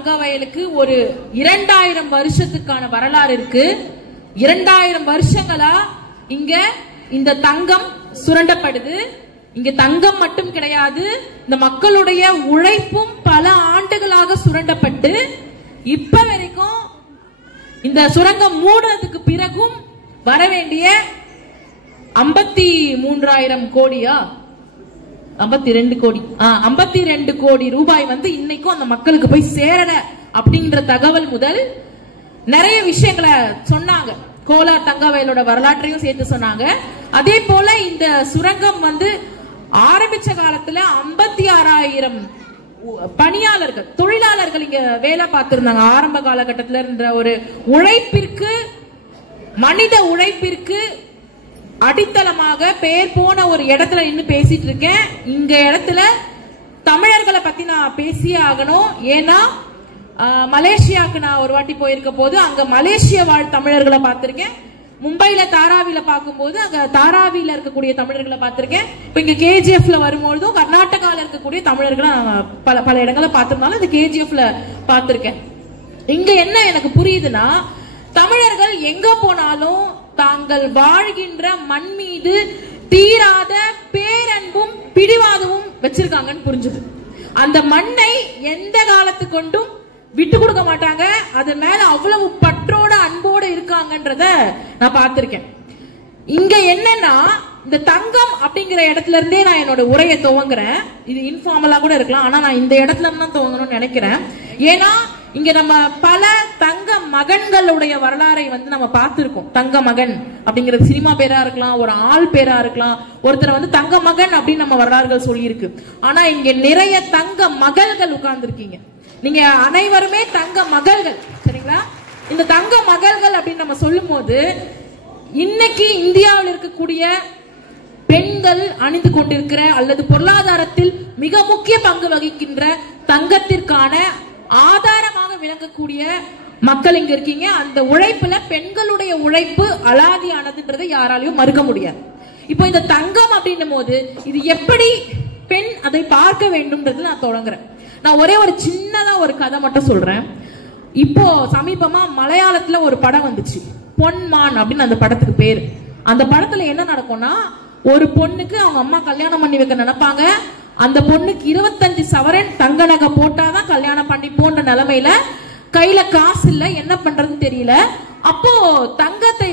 தங்கவயலுக்கு ஒரு 2000 வருஷத்துக்கான வரலாறு இருக்கு. 2000 வருஷங்களா இங்க இந்த தங்கம் சுரண்டப்படுது. இங்க தங்கம் மட்டும் கிடையாது, இந்த மக்களுடைய உழைப்பும் பல ஆண்டுகளாக சுரண்டப்பட்டு இப்ப வரைக்கும் இந்த சுரங்கம் மூடுறதுக்கு பிறகும் வர வேண்டிய 53,000 கோடியா 52 கோடி 52 கோடி ரூபாய் இன்னைக்கும் அந்த மக்களுக்கு போய் சேரல அப்படிங்கிற தகவல் முதல் நிறைய விஷயங்களை சொன்னாங்க. கோலார் தங்கவயலோட வரலாற்றையும் சேர்த்து சொன்னாங்க. அதே போல இந்த சுரங்கம் ஆரம்பிச்ச காலத்துல 56,000 பணியாளர்கள் தொழிலாளர்கள் இங்க வேலை பார்த்திருந்தாங்க. ஆரம்ப காலகட்டத்தில் இருந்த ஒரு உழைப்பிற்கு, மனித உழைப்பிற்கு அடித்தளமாக பேர் போன ஒரு இடத்துல நின்று பேசிட்டு இருக்கேன். இங்க இடத்துல தமிழர்களை பத்தி நான் பேசியே ஆகணும். ஏன்னா மலேசியாவுக்கு நான் ஒரு வாட்டி போயிருக்க போது அங்க மலேசிய வாழ் தமிழர்களை பார்த்திருக்கேன். மும்பைல தாராவில பார்க்கும்போது அங்க தாராவில இருக்கக்கூடிய தமிழர்களை பார்த்திருக்கேன். இப்ப இங்க கேஜிஎஃப்ல வரும்பொழுதும் கர்நாடகால இருக்கக்கூடிய தமிழர்களை பல பல இடங்களை பார்த்திருந்தாலும் இந்த கேஜிஎஃப்ல பார்த்திருக்கேன். இங்க என்ன எனக்கு புரியுதுன்னா, தமிழர்கள் எங்க போனாலும் தாங்கள் வாழ்கின்ற மண் மீது தீராத பேரன்பும் பிடிவாதமும் வச்சிருக்காங்கன்னு புரிஞ்சுது. அந்த மண்ணை எந்த காலத்து கொண்டும் விட்டு கொடுக்க மாட்டாங்க. அது மேல அவ்வளவு பற்றோட அன்போட இருக்காங்கன்றத நான் பார்த்திருக்கேன். இங்க என்னன்னா, இந்த தங்கம் அப்படிங்கிற இடத்துல இருந்தே நான் என்னோட உரையை துவங்குறேன். இது இன்ஃபார்மலா கூட இருக்கலாம், ஆனா நான் இந்த இடத்துல இருந்து தான் துவங்கணும்னு நினைக்கிறேன். ஏன்னா இங்க நம்ம பல தங்க மகன்களுடைய வரலாறை நம்ம பார்த்திருக்கோம். தங்க மகன் அப்படிங்கிறது சினிமா பேரா இருக்கலாம், ஒரு ஆள் பேரா இருக்கலாம். ஒருத்தர் தங்க மகன் அப்படின்னு நம்ம வரலாறுகள் சொல்லி இருக்கு. ஆனா இங்க நிறைய தங்க மகள்கள் உட்கார்ந்து இருக்கீங்க. நீங்க அனைவருமே தங்க மகள்கள், சரிங்களா? இந்த தங்க மகள்கள் அப்படின்னு நம்ம சொல்லும் போது இன்னைக்கு இந்தியாவில் இருக்கக்கூடிய பெண்கள் அணிந்து கொண்டிருக்கிற அல்லது பொருளாதாரத்தில் மிக முக்கிய பங்கு வகிக்கின்ற தங்கத்திற்கான ஆதாரமாக விளங்கக்கூடிய மக்கள் இங்க இருக்கீங்க. அந்த உழைப்புல பெண்களுடைய உழைப்பு அலாதியானதுன்றதை யாராலையும் மறுக்க முடியாது. இப்போ இந்த தங்கம் அப்படின்னும் போது இது எப்படி பெண் அதை பார்க்க வேண்டும்ன்றது நான் தொடங்குறேன். நான் ஒரே ஒரு சின்னதா ஒரு கதை மட்டும் சொல்றேன். இப்போ சமீபமா மலையாளத்துல ஒரு படம் வந்துச்சு, பொன்மான் அப்படின்னு அந்த படத்துக்கு பேரு. அந்த படத்துல என்ன நடக்கும்னா, ஒரு பொண்ணுக்கு அவங்க அம்மா கல்யாணம் பண்ணி வைக்க நினைப்பாங்க. அந்த பொண்ணுக்கு 25 சவரன் தங்க நகை போட்டாதான் கல்யாணம் பண்ணி போன்ற நிலைமையில கையில காசு இல்ல, என்ன பண்றதுன்னு தெரியல. அப்போ தங்கத்தை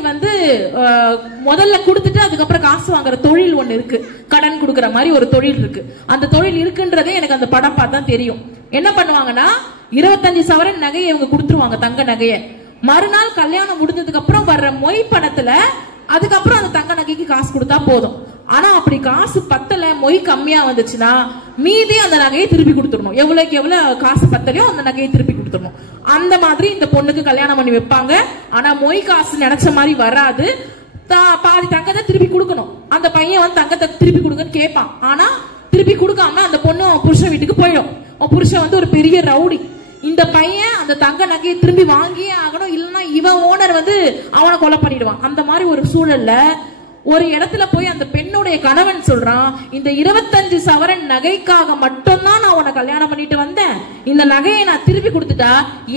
முதல்ல கொடுத்துட்டு அதுக்கப்புறம் காசு வாங்குற தொழில் ஒண்ணு இருக்கு, கடன் கொடுக்கற மாதிரி ஒரு தொழில் இருக்கு. அந்த தொழில் இருக்குன்றதே எனக்கு அந்த படம் பார்த்தா தெரியும். என்ன பண்ணுவாங்கன்னா, 25 சவரன் நகையை இவங்க கொடுத்துருவாங்க, தங்க நகையை. மறுநாள் கல்யாணம் முடிஞ்சதுக்கு அப்புறம் வர்ற மொய் பணத்துல அதுக்கப்புறம் அந்த தங்க நகைக்கு காசு கொடுத்தா போதும். ஆனா அப்படி காசு பத்தல, மொய் கம்மியா வந்துச்சுன்னா மீதி அந்த நகையை திருப்பி கொடுத்துடணும். எவ்வளவுக்கு எவ்வளவு காசு பத்தலையோ அந்த நகையை திருப்பி கொடுத்துடணும். அந்த மாதிரி இந்த பொண்ணுக்கு கல்யாணம் பண்ணி வைப்பாங்க. ஆனா மொய் காசு நினைச்ச மாதிரி வராது. பாதி தங்கத்தை திருப்பி கொடுக்கணும். அந்த பையன் தங்கத்தை திருப்பி கொடுங்கன்னு கேட்பான். ஆனா திருப்பி கொடுக்காம அந்த பொண்ணு புருஷன் வீட்டுக்கு போயிடும். புருஷன் ஒரு பெரிய ரவுடி. இந்த பையன் அந்த தங்க நகையை திரும்பி வாங்கியே ஆகணும், இல்லைன்னா இவன் ஓனர் அவனை கொலை பண்ணிடுவான். அந்த மாதிரி ஒரு சூழல்ல ஒரு இடத்துல போய் அந்த பெண்ணுடைய கணவன் சொல்றான், இந்த 25 சவரன் நகைக்காக மட்டும்தான் நான் உன்னை கல்யாணம் பண்ணிட்டு வந்தேன். இந்த நகையை நான் திருப்பி கொடுத்துட்டா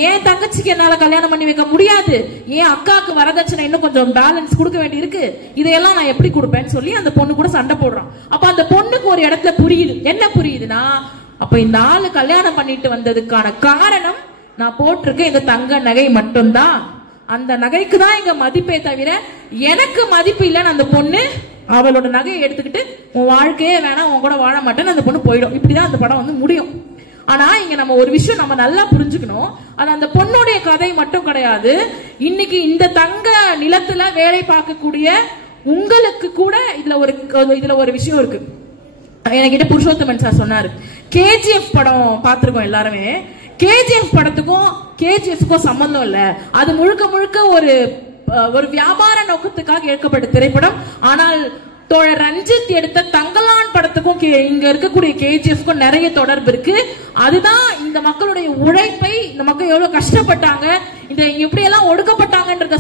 ஏன் தங்கச்சிக்கு என்னால கல்யாணம் பண்ணி வைக்க முடியாது, ஏன் அக்காவுக்கு வரதட்சணை இன்னும் கொஞ்சம் பேலன்ஸ் கொடுக்க வேண்டி இருக்கு, இதையெல்லாம் நான் எப்படி கொடுப்பேன்னு சொல்லி அந்த பொண்ணு கூட சண்டை போடுறான். அப்ப அந்த பொண்ணுக்கு ஒரு இடத்துல புரியுது. என்ன புரியுதுன்னா, அப்ப இந்த ஆளு கல்யாணம் பண்ணிட்டு வந்ததுக்கான காரணம் நான் போட்டிருக்க இந்த தங்க நகை மட்டும்தான். அந்த நகைக்கு தான் இங்க மதிப்பே தவிர எனக்கு மதிப்பு இல்லைன்னு அந்த பொண்ணு அவளோட நகையை எடுத்துக்கிட்டு உன் வாழ்க்கையே வேணாம், உன் கூட வாழ மாட்டேன்னு அந்த பொண்ணு போயிடும். இப்படிதான் அந்த படம் முடியும். ஆனா இங்க நம்ம ஒரு விஷயம் நம்ம நல்லா புரிஞ்சுக்கணும். அது அந்த பொண்ணுடைய கதை மட்டும் கிடையாது. இன்னைக்கு இந்த தங்க நிலத்துல வேலை பார்க்கக்கூடிய உங்களுக்கு கூட இதுல ஒரு விஷயம் இருக்கு. என்கிட்ட புருஷோத்தமன் சார் சொன்னாரு, கேஜிஎஃப் படம் பார்த்திருக்கோம் எல்லாருமே. கேஜிஎஃப் படத்துக்கும் கேஜிஎஃப்க்கும் சம்பந்தம் இல்ல. அது முழுக்க முழுக்க ஒரு வியாபார நோக்கத்துக்காக எடுக்கப்பட்ட திரைப்படம். ஆனால் தோழர் ரஞ்சித் எடுத்த தங்கலான் படத்துக்கும் இங்க இருக்கக்கூடிய கேஜிஎஃப்க்கும் நிறைய தொடர்பு இருக்கு. அதுதான் இந்த மக்களுடைய உழைப்பை, இந்த மக்கள் எவ்வளவு கஷ்டப்பட்டாங்க, இந்த எப்படி எல்லாம் ஒடுக்கப்பட்டாங்கன்றத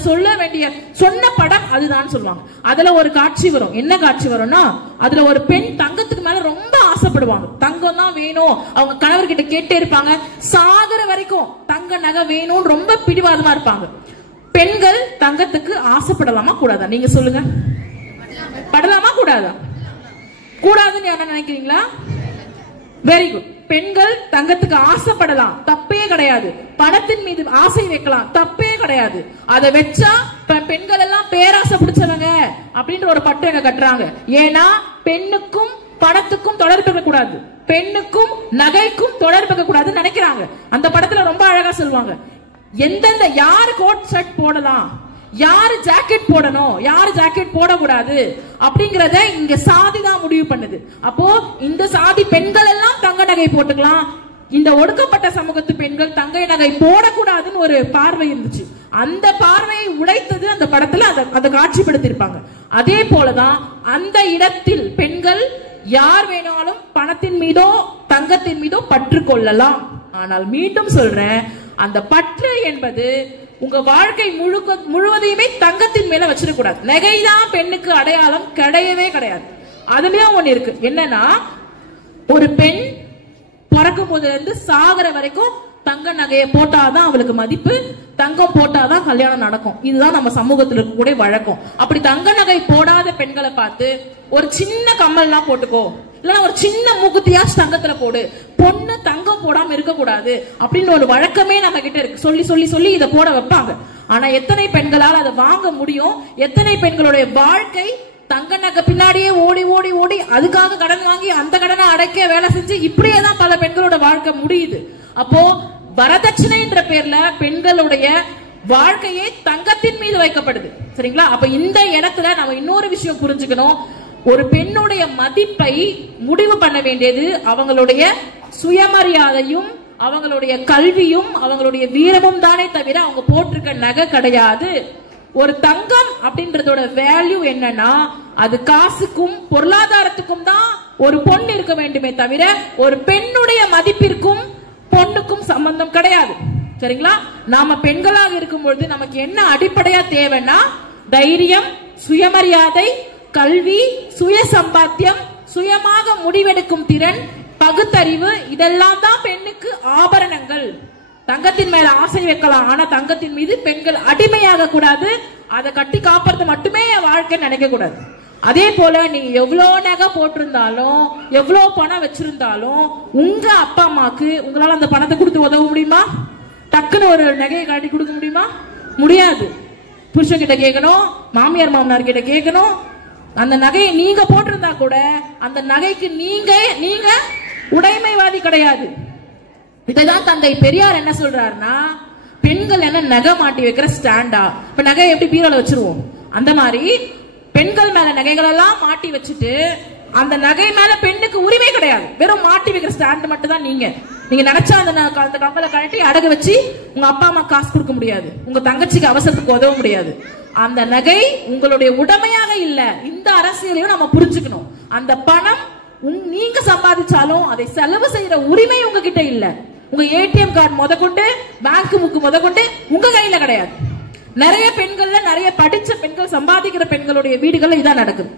சொன்ன படம் அதுதான் சொல்லுவாங்க. அதுல ஒரு காட்சி வரும். என்ன காட்சி வரும்னா, அதுல ஒரு பெண் தங்கத்துக்கு மேல ரொம்ப ஆசைப்படுவாங்க. தங்கம் தான் வேணும், அவங்க கணவர்கிட்ட கேட்டே இருப்பாங்க. சாகர வரைக்கும் தங்க நகை வேணும்னு ரொம்ப பிடிவாதமா இருப்பாங்க. பெண்கள் தங்கத்துக்கு ஆசைப்படலாமா கூடாதா? நீங்க சொல்லுங்க. படலாமா கூடாதா? கூடாதுன்னு யாரா நினைக்கிறீங்களா? Very good. பெண்கள் தங்கத்துக்கு ஆசைப்படலாம், தப்பே கிடையாது. பணத்தின் மீது ஆசை வைக்கலாம், தப்பே கிடையாது. அதை வச்சா பெண்கள் எல்லாம் பேராசை பிடிச்சவங்க அப்படின்ற ஒரு பட்டம் எங்க கட்டுறாங்க. ஏன்னா பெண்ணுக்கும் பணத்துக்கும் தொடர்பு இருக்க கூடாது, பெண்ணுக்கும் நகைக்கும் தொடர்பு இருக்க கூடாதுன்னு நினைக்கிறாங்க. அந்த படத்துல ரொம்ப அழகா சொல்லுவாங்க, எந்தெந்த யாரு கோட் ஷர்ட் போடலாம், யாரு ஜாக்கெட் போடணும், யாரு ஜாக்கெட் போடக்கூடாது அப்படிங்கறத இங்க சாதி தான் முடிவு பண்ணுது. அப்போ இந்த சாதி பெண்கள் எல்லாம் தங்க நகை போட்டுக்கலாம், இந்த ஒடுக்கப்பட்ட சமூகத்து பெண்கள் தங்க நகை போடக்கூடாதுன்னு ஒரு பார்வை இருந்துச்சு. அந்த பார்வையை உடைத்தது அந்த படத்துல அதை காட்சிப்படுத்திருப்பாங்க. அதே போலதான் அந்த இடத்தில் பெண்கள் யார் வேணாலும் பணத்தின் மீதோ தங்கத்தின் மீதோ பற்று கொள்ளலாம். ஆனால் மீண்டும் சொல்றேன், அந்த பற்று என்பது உங்க வாழ்க்கை முழுவதையுமே தங்கத்தின் மேல வச்சிடக்கூடாது. நகைதான் பெண்ணுக்கு அடையாளம் கிடையவே கிடையாது. அதுலயும் ஒண்ணு இருக்கு, என்னன்னா ஒரு பெண் பிறக்கும் போதுல இருந்து சாகர வரைக்கும் தங்க நகையை போட்டாதான் அவளுக்கு மதிப்பு, தங்கம் போட்டாதான் கல்யாணம் நடக்கும். இதுதான் நம்ம சமூகத்தில் இருக்கக்கூடிய வழக்கம். அப்படி தங்க நகை போடாத பெண்களை பார்த்து ஒரு சின்ன கம்மல்லாம் போட்டுக்கோ, இல்லன்னா ஒரு சின்ன மூக்குத்தியாச்சு தங்கத்துல போடு, பொண்ணு தங்கம் போடாம இருக்க கூடாது அப்படின்னு ஒரு வழக்கமே நம்ம கிட்ட இருக்கு. சொல்லி சொல்லி சொல்லி இதை போட வைப்பாங்க. ஆனா எத்தனை பெண்களால் அதை வாங்க முடியும்? எத்தனை பெண்களுடைய வாழ்க்கை தங்க நகை பின்னாடியே ஓடி ஓடி ஓடி அதுக்காக கடன் வாங்கி அந்த கடனை அடைக்க வேலை செஞ்சு இப்படியேதான் பல பெண்களோட வாழ்க்கை முடியுது. அப்போ வரதட்சணை என்ற பேர்ல பெண்களுடைய வாழ்க்கையே தங்கத்தின் மீது வைக்கப்படுது. சரிங்களா? அப்ப இந்த இடத்துல நம்ம இன்னொரு விஷயம் புரிஞ்சுக்கணும். ஒரு பெண்ணுடைய மதிப்பை முடிவு பண்ண வேண்டியது அவங்களுடைய சுயமரியாதையும் அவங்களுடைய கல்வியும் அவங்களுடைய வீரமும் தானே தவிர அவங்க போட்டிருக்க நகை கிடையாது. ஒரு தங்கம் அப்படின்றதோட வேல்யூ என்னன்னா அது காசுக்கும் பொருளாதாரத்துக்கும் தான் ஒரு பொண்ணு இருக்க வேண்டுமே தவிர ஒரு பெண்ணுடைய மதிப்பிற்கும் பொண்ணுக்கும் சம்பந்தம் கிடையாது. சரிங்களா? நாம பெண்களாக இருக்கும்பொழுது நமக்கு என்ன அடிப்படையா தேவைன்னா தைரியம், சுயமரியாதை, கல்வி, சுய சம்பாத்தியம், சுயமாக முடிவெடுக்கும் திறன், பகுத்தறிவு, இதெல்லாம் தான் பெண்ணுக்கு ஆபரணங்கள். தங்கத்தின் மேல ஆசை வைக்கலாம், ஆனா தங்கத்தின் மீது பெண்கள் அடிமையாக கூடாது. அதை கட்டி காப்பது மட்டுமே வாழ்க்கை நினைக்க கூடாது. அதே போல நீங்க எவ்வளவு நகை போட்டிருந்தாலும் எவ்வளவு பணம் வச்சிருந்தாலும் உங்க அப்பா அம்மாக்கு உங்களால அந்த பணத்தை கொடுத்து உதவ முடியுமா? டக்குன்னு ஒரு நகையை காட்டி கொடுக்க முடியுமா? முடியாது. புருஷன் கிட்ட கேட்கணும், மாமியார் மாமனார் கிட்ட கேட்கணும். அந்த நகையை நீங்க போட்டிருந்தா கூட அந்த நகைக்கு நீங்க உடைமைவாதி கிடையாது. இதைதான் தந்தை பெரியார் என்ன சொல்றாருன்னா, பெண்கள் என்ன நகை மாட்டி வைக்கிற ஸ்டாண்டா? இப்ப நகை எப்படி பீரோல வச்சிருவோம், அந்த மாதிரி பெண்கள் மேல நகைகள் எல்லாம் மாட்டி வச்சுட்டு அந்த நகை மேல பெண்ணுக்கு உரிமை கிடையாது. வெறும் மாட்டி வைக்கிற ஸ்டாண்ட் மட்டும் தான். நீங்க நினைச்சா அந்த கம்பலை கழட்டி அடகு வச்சு உங்க அப்பா அம்மா காசு கொடுக்க முடியாது, உங்க தங்கச்சிக்கு அவசரத்துக்கு உதவ முடியாது. அந்த நகை உங்களுடைய உடைமையாக இல்ல. இந்த அரசியலையும் நம்ம புரிஞ்சுக்கணும். அந்த பணம் நீங்க சம்பாதிச்சாலும் அதை செலவு செய்யற உரிமை உங்ககிட்ட இல்ல. உங்க ஏடிஎம் கார்டு முதற்கொண்டு பேங்க் புக்கு முதற்கொண்டு உங்க கையில கிடையாது. நிறைய பெண்கள்ல நிறைய படிச்ச பெண்கள் சம்பாதிக்கிற பெண்களுடைய வீடுகள்ல இதான் நடக்குது.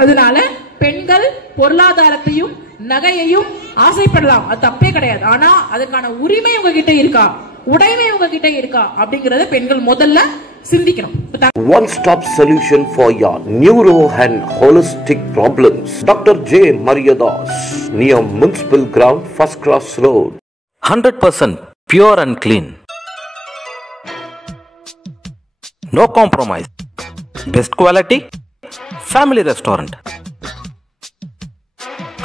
அதனால பெண்கள் பொருளாதாரத்தையும் நகையையும் ஆசைப்படலாம், அது தப்பே கிடையாது. ஆனா அதுக்கான உரிமை உங்ககிட்ட இருக்கா, உடைமை உங்ககிட்ட இருக்கா அப்படிங்கறத பெண்கள் முதல்ல சிந்திக்கணும். One stop solution for your neuro and holistic problems. Dr. J. Mariadas, near Municipal Ground, First Cross Road. 100% pure and clean. No compromise. Best quality. Family restaurant.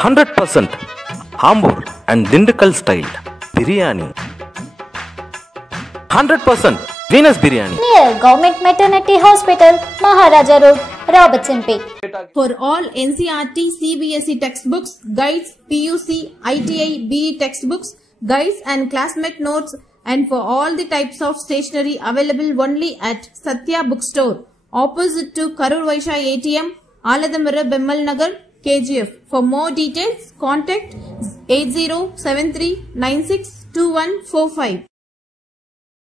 100% Hamburg and Dindukal style biryani. 100% Venus biryani. Near Government Maternity Hospital, Maharaja Road, Robertson Peak. For all NCERT, CBSE textbooks, guides, PUC, ITI, BE textbooks, guides and classmate notes, and for all the types of stationery available only at Satya Bookstore, opposite to Karur Vaishya ATM, Aladamara, Bemmal Nagar, KGF. For more details, contact 8073962145.